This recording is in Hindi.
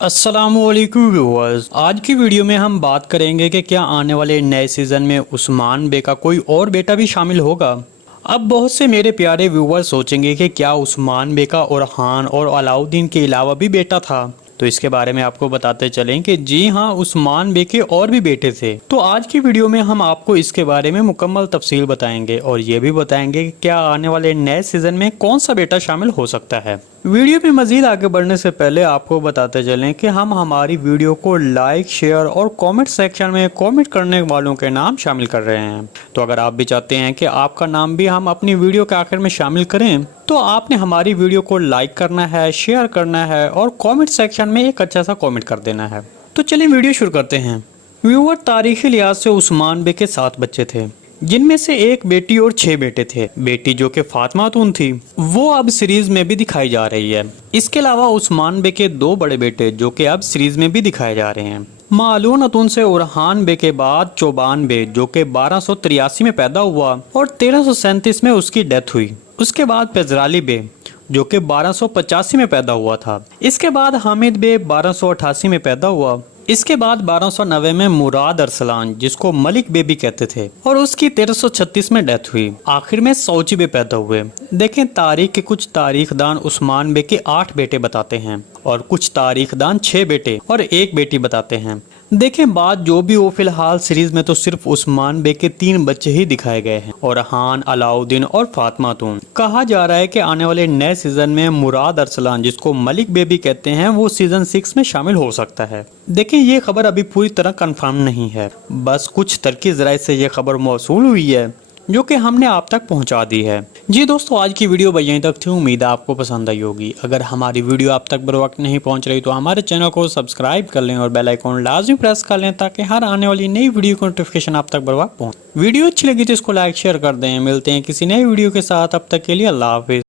अस्सलामुअलैकुम व्यूअर्स, आज की वीडियो में हम बात करेंगे कि क्या आने वाले नए सीज़न में उस्मान बे का कोई और बेटा भी शामिल होगा। अब बहुत से मेरे प्यारे व्यूअर्स सोचेंगे कि क्या उस्मान बे का ओरहान और अलाउद्दीन के अलावा भी बेटा था। तो इसके बारे में आपको बताते चलें कि जी हाँ, उस्मान बे के और भी बेटे थे। तो आज की वीडियो में हम आपको इसके बारे में मुकम्मल तफसील बताएंगे और ये भी बताएंगे कि क्या आने वाले नए सीज़न में कौन सा बेटा शामिल हो सकता है। वीडियो में मजीद आगे बढ़ने से पहले आपको बताते चलें कि हम हमारी वीडियो को लाइक, शेयर और कमेंट सेक्शन में कमेंट करने वालों के नाम शामिल कर रहे हैं। तो अगर आप भी चाहते हैं कि आपका नाम भी हम अपनी वीडियो के आखिर में शामिल करें तो आपने हमारी वीडियो को लाइक करना है, शेयर करना है और कमेंट सेक्शन में एक अच्छा सा कमेंट कर देना है। तो चलिए वीडियो शुरू करते हैं। व्यूअर, तारीखी लिहाज से उस्मान बे के 7 बच्चे थे, जिनमें से एक बेटी और 6 बेटे थे। बेटी जो कि फातिमा खातून थी वो अब सीरीज में भी दिखाई जा रही है। इसके अलावा उस्मान बे के 2 बड़े बेटे जो कि अब सीरीज में भी दिखाए जा रहे हैं। मालून खातून से ओरहान बे के बाद चौबान बे जो कि 1283 में पैदा हुआ और 1337 में उसकी डेथ हुई। उसके बाद पेजराली बे जो कि 1285 में पैदा हुआ था। इसके बाद हामिद बे 1288 में पैदा हुआ। इसके बाद 1290 में मुराद अरसलान जिसको मलिक बे भी कहते थे और उसकी 1336 में डेथ हुई। आखिर में सौची बे पैदा हुए। देखें, तारीख के कुछ तारीखदान उस्मान बे के 8 बेटे बताते हैं और कुछ तारीखदान 6 बेटे और 1 बेटी बताते हैं। देखें, बात जो भी हो, फिलहाल सीरीज में तो सिर्फ उस्मान बे के 3 बच्चे ही दिखाए गए हैं और हान, अलाउद्दीन और फातिमा खातून। कहा जा रहा है कि आने वाले नए सीजन में मुराद अरसलान जिसको मलिक बे भी कहते हैं वो सीजन 6 में शामिल हो सकता है। देखिए, ये खबर अभी पूरी तरह कंफर्म नहीं है, बस कुछ तरकी ज़राए से ये खबर मौसूल हुई है जो कि हमने आप तक पहुंचा दी है। जी दोस्तों, आज की वीडियो यहीं तक थी। उम्मीद है आपको पसंद आई होगी। अगर हमारी वीडियो आप तक बर वक्त नहीं पहुंच रही तो हमारे चैनल को सब्सक्राइब कर लें और बेल आइकॉन लाजमी प्रेस कर लें ताकि हर आने वाली नई वीडियो की नोटिफिकेशन आप तक बर वक्त पहुंचे। वीडियो अच्छी लगी तो इसको लाइक शेयर कर दें। मिलते हैं किसी नई वीडियो के साथ, अब तक के लिए अल्लाह हाफिज़।